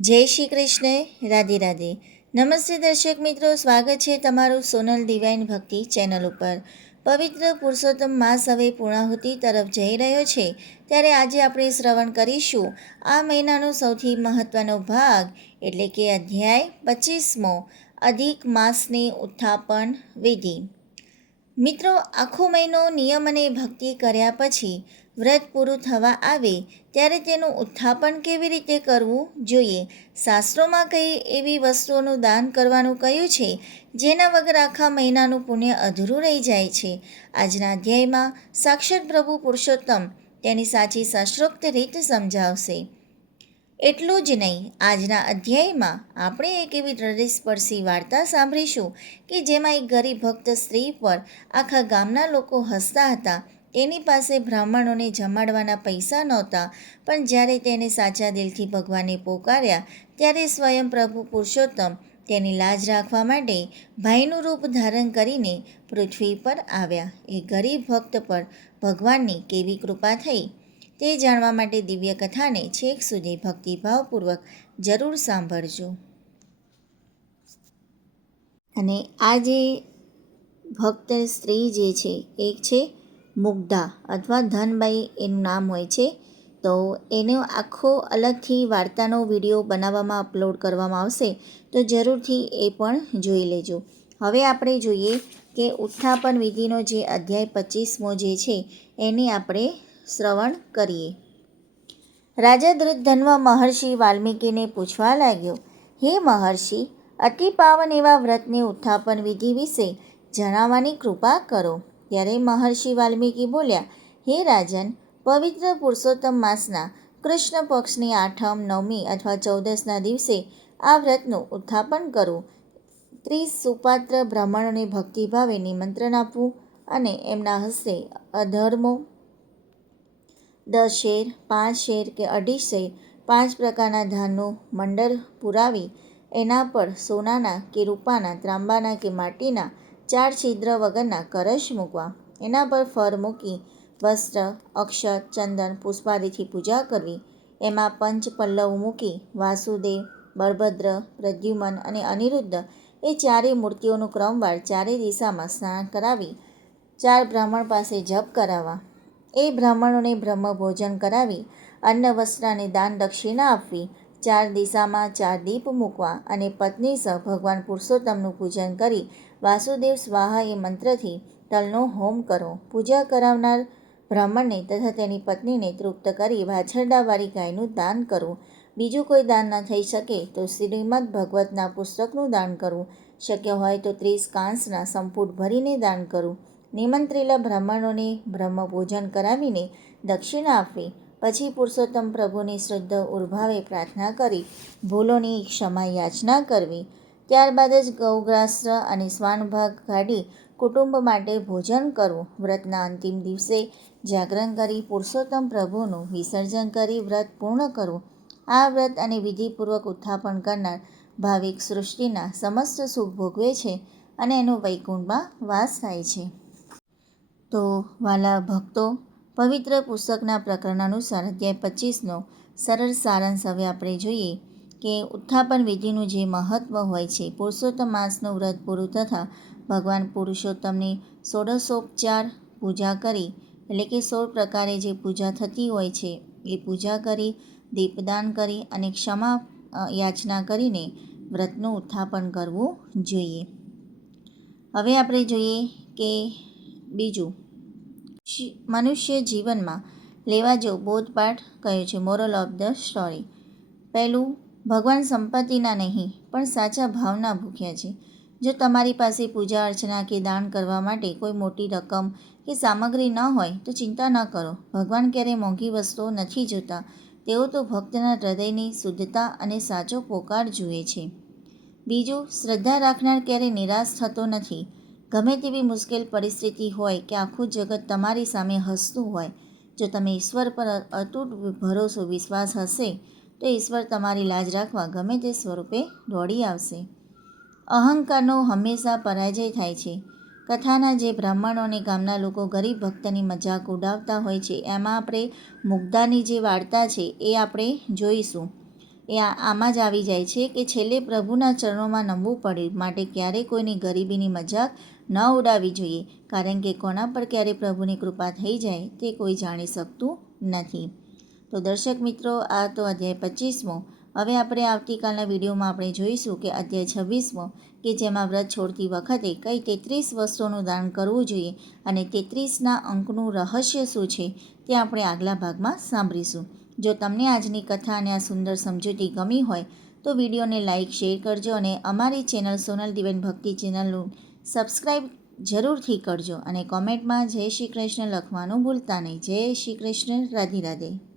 જય શ્રી કૃષ્ણ. રાધે રાધે. નમસ્તે દર્શક મિત્રો, સ્વાગત છે તમારું સોનલ ડિવાઇન ભક્તિ ચેનલ ઉપર. પવિત્ર પુરુષોત્તમ માસ હવે પૂર્ણાહુતિ તરફ જઈ રહ્યો છે, ત્યારે આજે આપણે શ્રવણ કરીશું આ મહિનાનો સૌથી મહત્ત્વનો ભાગ, એટલે કે અધ્યાય 25મો, અધિક માસની ઉત્થાપન વિધિ. મિત્રો, આખો મહિનો નિયમ અને ભક્તિ કર્યા પછી વ્રત પૂરું થવા આવે ત્યારે તેનું ઉત્થાપન કેવી રીતે કરવું જોઈએ. શાસ્ત્રોમાં કઈ એવી વસ્તુઓનું દાન કરવાનું કહ્યું છે જેના વગર આખા મહિનાનું પુણ્ય અધૂરું રહી જાય છે. આજના અધ્યાયમાં સાક્ષાત પ્રભુ પુરુષોત્તમ તેની સાચી શાસ્ત્રોક્ત રીત સમજાવશે. એટલું જ નહીં, આજના અધ્યાયમાં આપણે એક એવી હૃદયસ્પર્શી વાર્તા સાંભળીશું કે જેમાં એક ગરીબ ભક્ત સ્ત્રી પર આખા ગામના લોકો હસતા હતા. તેની પાસે બ્રાહ્મણોને જમાડવાના પૈસા નહોતા, પણ જ્યારે તેને સાચા દિલથી ભગવાનને પોકાર્યા ત્યારે સ્વયં પ્રભુ પુરુષોત્તમ તેની લાજ રાખવા માટે ભાઈનું રૂપ ધારણ કરીને પૃથ્વી પર આવ્યા. એ ગરીબ ભક્ત પર ભગવાનની કેવી કૃપા થઈ તે જાણવા માટે દિવ્ય કથાને છેક સુધી ભક્તિભાવપૂર્વક જરૂર સાંભળજો. અને આ જે ભક્ત સ્ત્રી જે છે, એક છે મુગ્ધા અથવા ધનબાઈ એનું નામ હોય છે. તો એનો આખો અલગથી વાર્તાનો વિડીયો બનાવવામાં અપલોડ કરવામાં આવશે, તો જરૂરથી એ પણ જોઈ લેજો. હવે આપણે જોઈએ કે ઉત્થાપન વિધિનો જે અધ્યાય 25મો જે છે એની આપણે શ્રવણ કરીએ. રાજા ધૃતધન્વ મહર્ષિ વાલ્મીકીને પૂછવા લાગ્યો, હે મહર્ષિ, અતિ પાવન એવા વ્રતની ઉત્થાપન વિધિ વિશે જણાવવાની કૃપા કરો. ત્યારે મહર્ષિ વાલ્મીકી બોલ્યા, હે રાજન, પવિત્ર પુરુષોત્તમ માસના કૃષ્ણ પક્ષની 8મ, 9મી અથવા 14ના દિવસે આ વ્રતનું ઉત્થાપન કરવું. 30 સુપાત્ર બ્રાહ્મણોને ભક્તિભાવે નિમંત્રણ આપવું અને એમના હસ્તે અધર્મો 10 શેર, 5 શેર કે 2.5 શેર 5 પ્રકારના ધાનનું મંડળ પુરાવી એના પર સોનાના કે રૂપાના, ત્રાંબાના કે માટીના 4 છિદ્ર વગરના કળશ મૂકવા. એના પર ફળ મૂકી વસ્ત્ર, અક્ષત, ચંદન, પુષ્પાદિથી પૂજા કરવી. એમાં પંચ પલ્લવ મૂકી વાસુદેવ, બળભદ્ર, પ્રદ્યુમન અને અનિરુદ્ધ એ ચારેય મૂર્તિઓનું ક્રમવાર ચારેય દિશામાં સ્નાન કરાવી 4 બ્રાહ્મણ પાસે જપ કરાવવા. એ બ્રાહ્મણોને બ્રહ્મ ભોજન કરાવી અન્ન, વસ્ત્ર અને દાન દક્ષિણા આપવી. 4 દિશામાં 4 દીપ મૂકવા અને પત્ની સહ ભગવાન પુરુષોત્તમનું પૂજન કરી વાસુદેવ સ્વાહા એ મંત્રથી તલનો હોમ કરો. પૂજા કરાવનાર બ્રાહ્મણને તથા તેની પત્નીને તૃપ્ત કરી વાછરડાવાળી ગાયનું દાન કરવું. બીજું કોઈ દાન ન થઈ શકે તો શ્રીમદ ભગવતના પુસ્તકનું દાન કરવું. શક્ય હોય તો 30 કાંસના સંપુટ ભરીને દાન કરવું. નિમંત્રેલા બ્રાહ્મણોને બ્રહ્મ ભોજન કરાવીને દક્ષિણા આપવી. પછી પુરુષોત્તમ પ્રભુની શુદ્ધ ઉર્ભાવે પ્રાર્થના કરી ભૂલોની ક્ષમા યાચના કરવી. ત્યારબાદ જ ગૌગ્રાસ્ત્ર અને શ્વાનભાગ કાઢી કુટુંબ માટે ભોજન કરવું. વ્રતના અંતિમ દિવસે જાગરણ કરી પુરુષોત્તમ પ્રભુનું વિસર્જન કરી વ્રત પૂર્ણ કરવું. આ વ્રત અને વિધિપૂર્વક ઉત્થાપન કરનાર ભાવિક સૃષ્ટિના સમસ્ત સુખ ભોગવે છે અને એનો વૈકુંઠમાં વાસ થાય છે. તો વાલા ભક્તો, પવિત્ર પુસ્તકના પ્રકરણ અનુસાર અધ્યાય 25નો સરળ સારાંશ હવે આપણે જોઈએ કે ઉત્થાપન વિધિનું જે મહત્ત્વ હોય છે. પુરુષોત્તમ માસનું વ્રત પૂરું થતાં ભગવાન પુરુષોત્તમની ષોડશોપચાર પૂજા કરી, એટલે કે 16 પ્રકારે જે પૂજા થતી હોય છે એ પૂજા કરી, દીપદાન કરી અને ક્ષમા યાચના કરીને વ્રતનું ઉત્થાપન કરવું જોઈએ. હવે આપણે જોઈએ કે બીજું, મનુષ્ય જીવનમાં લેવા જેવો બોધપાઠ કયો છે, મોરલ ઓફ ધ સ્ટોરી. પહેલું, ભગવાન સંપત્તિના નહીં પણ સાચા ભાવના ભૂખ્યા છે. જો તમારી પાસે પૂજા અર્ચના કે દાન કરવા માટે કોઈ મોટી રકમ કે સામગ્રી ન હોય તો ચિંતા ન કરો. ભગવાન ક્યારેય મોંઘી વસ્તુઓ નથી જોતા. તેઓ તો ભક્તના હૃદયની શુદ્ધતા અને સાચો પોકાર જુએ છે. બીજું, શ્રદ્ધા રાખનાર ક્યારેય નિરાશ થતો નથી. ગમે તેવી મુશ્કેલ પરિસ્થિતિ હોય કે આખું જગત તમારી સામે હસતું હોય, જો તમે ઈશ્વર પર અતૂટ ભરોસો વિશ્વાસ હશે તો ઈશ્વર તમારી લાજ રાખવા ગમે તે સ્વરૂપે દોડી આવશે. અહંકારનો હંમેશા પરાજય થાય છે. કથાના જે બ્રાહ્મણો અને ગામના લોકો ગરીબ ભક્તની મજાક ઉડાવતા હોય છે, એમાં આપણે મુગ્ધાની જે વાર્તા છે એ આપણે જોઈશું. એ આમાં જ આવી જાય છે કે છેલ્લે પ્રભુના ચરણોમાં નમવું પડે, માટે ક્યારેય કોઈની ગરીબીની મજાક ન ઉડાવવી જોઈએ, કારણ કે કોના પર ક્યારે પ્રભુની કૃપા થઈ જાય તે કોઈ જાણી શકતું નથી. તો દર્શક મિત્રો, આ તો અધ્યાય 25મો. હવે આપણે આવતીકાલના વિડીયોમાં આપણે જોઈશું કે અધ્યાય 26મો, કે જેમાં વ્રત છોડતી વખતે કઈ 33 વસ્તુઓનું દાન કરવું જોઈએ અને 33ના અંકનું રહસ્ય શું છે તે આપણે આગલા ભાગમાં સાંભળીશું. જો તમને આજની કથા અને આ સુંદર સમજૂતી ગમી હોય તો વિડીયોને લાઇક, શેર કરજો અને અમારી ચેનલ સોનલ ડિવાઇન ભક્તિ ચેનલનું સબસ્ક્રાઈબ જરૂરથી કરજો અને કોમેન્ટમાં જય શ્રી કૃષ્ણ લખવાનું ભૂલતા નહીં. જય શ્રી કૃષ્ણ. રાધે રાધે.